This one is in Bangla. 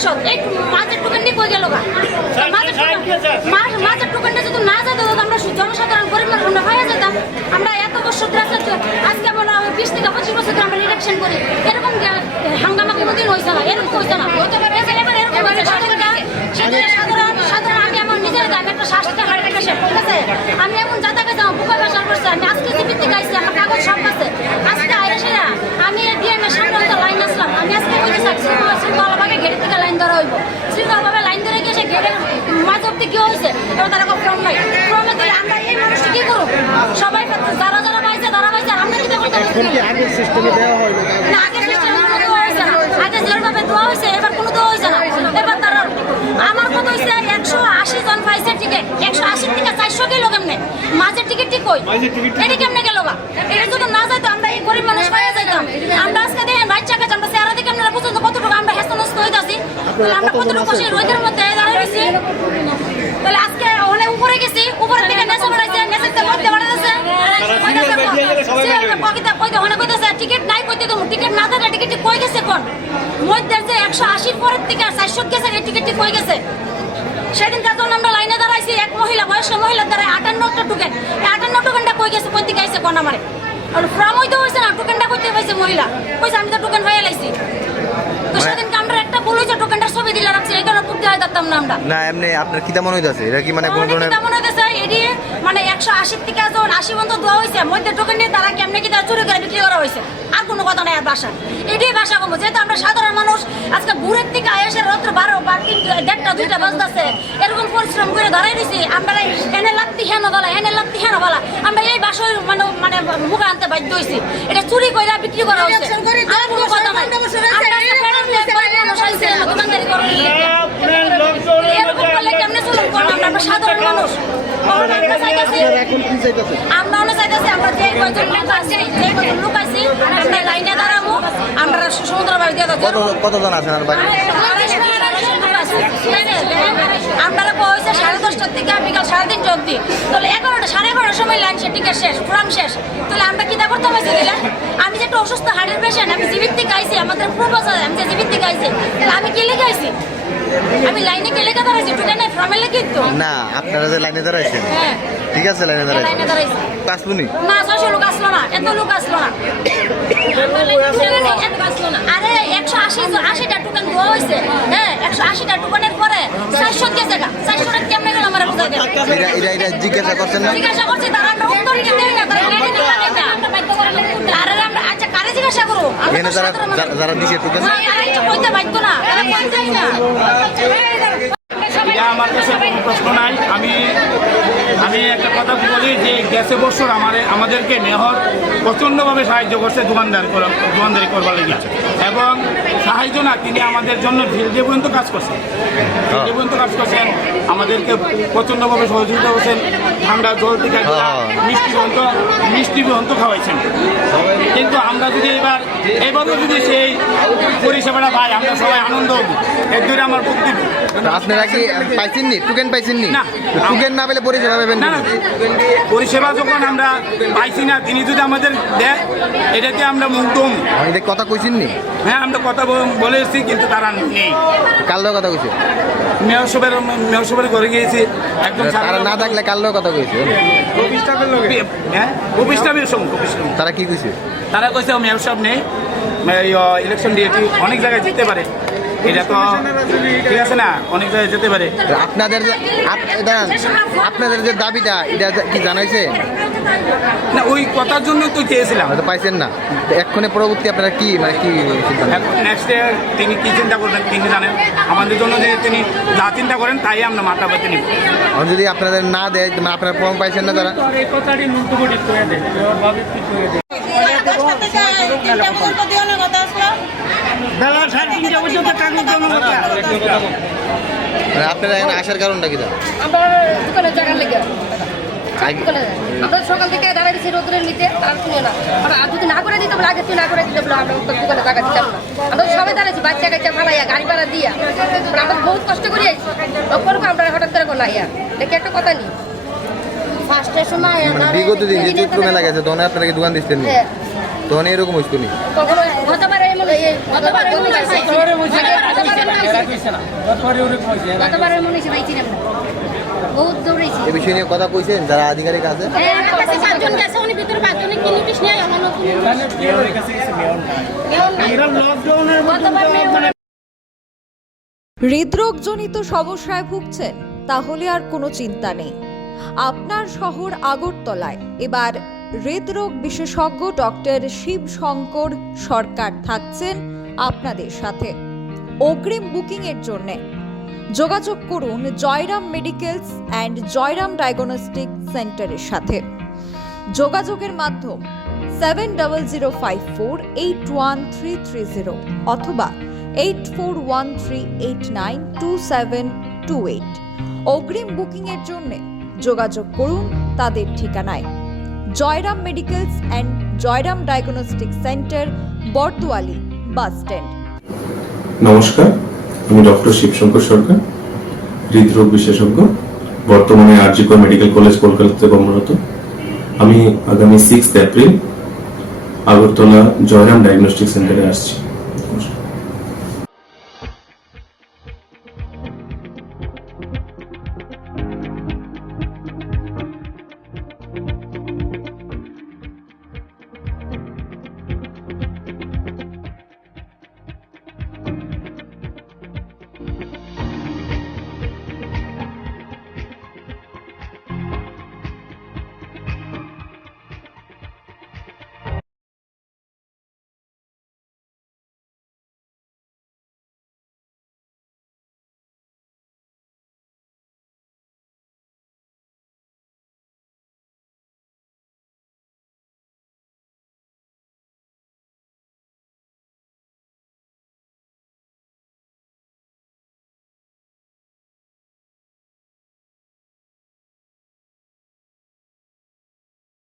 এই মাছের টুকেনটি কই গেল গা? মাছের টোকেন- মাছ- মাছের টুকেনটা যদি না যেত আমরা জনসাধারণ গরিব মানুষ আমরা হয়ে যেতাম। আমরা এত বছর ধরে আজকে আমরা বিশ থেকে পঁচিশ বছর ধরে আমরা ইলেকশন করি। এরকম যে- হাঙ্গামা কোনোদিন হয়েছে না এরকম না। সাধারণ আমি আমার নিজের দাম একটা শ্বাসটা হার্ট পেশেন্ট ঠিক আছে? আমি এমন যাতা গেছে আমার বুকে বাসার করছে আমি আজকে জীবিত গাইছি আমার কাগজ সব আছে আজকে আইসে না আমি ডিএম এর সামনে তো লাইন আসলাম আমি আজকে ওই যে শৃঙ্খলা শৃঙ্খলাভাবে গেটের থেকে লাইন ধরা হইব শৃঙ্খলাভাবে লাইন ধরে গিয়ে সে গেটের মাঝ অব্দি কি হয়েছে এবার তারা ফর্ম নাই ফর্মে দিলে আমরা এই মানুষটি কি করব সবাই যারা যারা পাইছে তারা পাইছে আমরা কি করতে আগের সিস্টেমে দেওয়া হয় না আগের system এ হয়েছে না। আগে যেভাবে দোয়া হয়েছে, এবার কোনো দোয়া হয়েছে না। এবার তারা- আমার কথা হয়েছে, 180 জন পাইছে ticket। 180 থেকে 400 গেলো কেমনে? মাঝের ticket টি কই? এটি কেমনে গেলো গা? এটা যদি না যাইতো, আমরা এই গরিব মানুষ পাইয়া যাইতাম। আমরা আজকে দেখেন, বাচ্চা কাচ্চা, আমরা চেহারা দেখে আপনারা বুঝুন তো কতটুকু আমরা হেস্তনেস্ত হইতাছি। আমরা কতটুকু রোদের মধ্যে দাঁড়ায় রইছি। তাহলে আজকে অনেক উপরে গেছি, উপরের দিকে নেচে বেড়াইছে, নেচের মধ্যে বেড়াইতেছে। কবিতা কইতে অনেক কইতেছে টিকিট নাই কইতে তুমি টিকিট না থাকলে টিকিট কই গেছে কোন? মধ্যে যে একশো আশির পরের থেকে আর চারশো গেছে এই টিকিটটি কই গেছে? সেদিন যখন আমরা লাইনে দাঁড়াইছি এক মহিলা বয়স্ক মহিলা দাঁড়ায় আটান্নটা টুকেন আটান্ন টুকেনটা কই গেছে কই দিকে আইছে কোন আমারে? আর ফ্রম হইতে হয়েছে না টুকেনটা কইতে পাইছে মহিলা। কইছে আমি তো টুকেন হয়ে লাইছি। তো সেদিনকে আমরা একটা ভুল হয়েছে টুকেনটার ছবি দিলে রাখছি এই কারণে পুরতে হয় না আমরা না এমনি আপনার কিতা মনে হইতাছে? এটা কি মানে কোনো ধরনের কেমন হইতেছে, এডি মানে একশো আশির থেকে যখন আশি পর্যন্ত দেওয়া হয়েছে মধ্যে টোকেন নিয়ে তারা কেমনে কি তারা চুরি করে বিক্রি করা হয়েছে আর কোনো কথা নাই আর বাসা এটাই বাসা কমো যেহেতু আমরা সাধারণ মানুষ আজকে ভোরের থেকে আয়েসের রাত্র বারো বা তিনটা দেড়টা দুইটা বাজতেছে। এরকম পরিশ্রম করে দাঁড়াই দিছি আমরা এনে লাত্তি হেন বলা এনে লাত্তি হেন বলা আমরা এই বাসায় মানে মানে মুখে আনতে বাধ্য হয়েছি এটা চুরি করে বিক্রি করা হয়েছে আর কোনো কথা নাই। আমরা আজকে ফেরত নিয়ে গরিব মানুষ আইছে, দোকানদারি করার লিগে। এরকম করলে কেমনে চলুন করব আমরা আমরা সাধারণ মানুষ আমরা আমরা চাইতাছি আপনারা এখন কি চাইতেছে আমরা অনেক চাইতেছি আমরা যে কয়জন লোক আছি যে কয়জন লোক আছি আমরা লাইনে দাঁড়াবো আমরা সুন্দরভাবে দিয়ে কত কতজন আছেন আর বাকি? আপনারা পয়সা সাড়ে দশটার থেকে বিকাল সাড়ে তিনটা অব্দি তাহলে এগারোটা সাড়ে এগারোটার সময় লাইন টিকিট শেষ পুরাম শেষ। তাহলে আমরা কি করতে পারছি দিলে? আমি যে একটা অসুস্থ হার্টের পেশেন্ট আমি জীবিত থেকে আইছি আমাদের আছে আমি যে জীবিত থেকে আইছি তাহলে আমি কি লেগে আইছি? আমি লাইনে কে লেগে দাঁড়াইছি না আপনারা যে লাইনে দাঁড়াইছেন। হ্যাঁ। ঠিক আছে লাইনে লাইনে দাঁড়াইছেন? দাঁড়াইছি? না ছয়শো লোক আসলো না এত লোক আসলো না। আরে একশো আশি আশিটা টুকান হয়েছে। হ্যাঁ একশো আশিটা টুকানের পরে চারশো গা চারশো কেমনে গেল আমার জিজ্ঞাসা করছেন জিজ্ঞাসা করছি তারা উত্তর দেয় না তারা মেনে নিতে পারে না আরে আমরা আচ্ছা কারে জিজ্ঞাসা করব আমরা এখানে যারা যারা- দিছে এটা আমার কাছে কোনো প্রশ্ন নাই। আমি আমি একটা কথা বলি যে গ্যাসে বছর আমাদের আমাদেরকে নেহর প্রচণ্ডভাবে সাহায্য করছে দোকানদার করা- দোকানদারি করবার লেগে এবং সাহায্য না তিনি আমাদের জন্য ঢিল যে পর্যন্ত কাজ করছেন। যে পর্যন্ত কাজ করছেন আমাদেরকে প্রচণ্ডভাবে সহযোগিতা করছেন ঠান্ডা জল থেকে হ্যাঁ। মিষ্টি পর্যন্ত মিষ্টি পর্যন্ত খাওয়াইছেন। কিন্তু আমরা যদি এবার এবারও যদি সেই পরিষেবাটা পাই আমরা সবাই আনন্দ হব। এর দূরে আমার বক্তব্য। আপনারা কি পাইছেন নি? টোকেন পাইছেন নি? না। টোকেন না পেলে পরিষেবা পাবেন না পরিষেবা যখন আমরা পাইছি না তিনি যদি আমাদের দেয় এটাকে আমরা মুগ্ধ। কথা কইছেন নি? হ্যাঁ আমরা কথা বল- বলে এসেছি কিন্তু তারা নেই। কাল কথা কইছে? মেয়র সবের মেয়র সবের ঘরে গিয়েছি একদম তারা না থাকলে কাল কথা কইছে? হ্যাঁ অফিসটাবের সঙ্গে তারা কি কইছে? তারা কইছে মেয়র সাহেব নেই। ইলেকশন ডিএটি অনেক জায়গায় যেতে পারে। এটা তো ঠিক আছে না? অনেক জায়গায় যেতে পারে। আপনাদের আপনাদের যে দাবিটা এটা কি জানাইছে? না ওই কথার জন্য তো চেয়েছিলাম পাইছেন না। এক্ষণে পরবর্তী আপনারা কি মানে কি এখন নেক্সট তিনি কি চিন্তা করবেন তিনি জানেন। আমাদের জন্য যে তিনি যা চিন্তা করেন তাই আমরা মাথা পেতে নিব। এখন যদি আপনাদের না দেয় মানে আপনারা ফর্ম পাইছেন না তারা? বেলা সাড়ে তিনটা পর্যন্ত কাগজ জমা মানে আপনারা এখানে আসার কারণটা কি দাও আমরা দোকানে জায়গা লেগে। আমরা সকাল থেকে দাঁড়াই দিচ্ছি রোদ্রের নিতে শুনে না। আমরা আর যদি না করে দিতে আগে তুই না করে দিতে বলে আমরা দোকানে জায়গা দিতাম না। আমরা সবাই দাঁড়াইছি বাচ্চা কাচ্চা ফালাইয়া গাড়ি ভাড়া দিয়া। আমরা বহুত কষ্ট করে আইছি। তখন আমরা হঠাৎ করে না ইয়া দেখি একটা কথা নেই ফার্স্টের সময় মানে বিগত দিন যে চৈত্র মেলা গেছে তখন আপনারা কি দোকান দিচ্ছেন হ্যাঁ। তখন এরকম হইতো নি? কখনো বহুত দৌড়েছি এই বিষয় নিয়ে কথা কইছেন যারা আধিকারিক আছে? হ্যাঁ, আমার কাছে পাঁচজন গেছে, উনি ভিতরে পাঁচজনে কি নোটিশ নিয়ে এমন নতুন হৃদরোগজনিত সমস্যায় ভুগছেন তাহলে আর কোনো চিন্তা নেই। আপনার শহর আগরতলায় এবার হৃদরোগ বিশেষজ্ঞ ডক্টর শিব শঙ্কর সরকার থাকছেন আপনাদের সাথে। অগ্রিম বুকিং এর জন্য যোগাযোগ করুন Jayram medicals and Jayram diagnostic সেন্টারের সাথে। যোগাযোগের মাধ্যম seven double zero five four eight one three three zero অথবা eight four one three eight nine two seven two eight. অগ্রিম বুকিংয়ের জন্য যোগাযোগ করুন তাদের ঠিকানায়। Jayram medicals and Jayram diagnostic centre, বর্তুয়ালি bus stand. নমস্কার, আমি ডক্টর শিবশঙ্কর সরকার, হৃদরোগ বিশেষজ্ঞ, বর্তমানে আরজিকর মেডিকেল কলেজ, কলকাতাতে কর্মরত। আমি আগামী six April Agartala Jayram diagnostic সেন্টারে আসছি।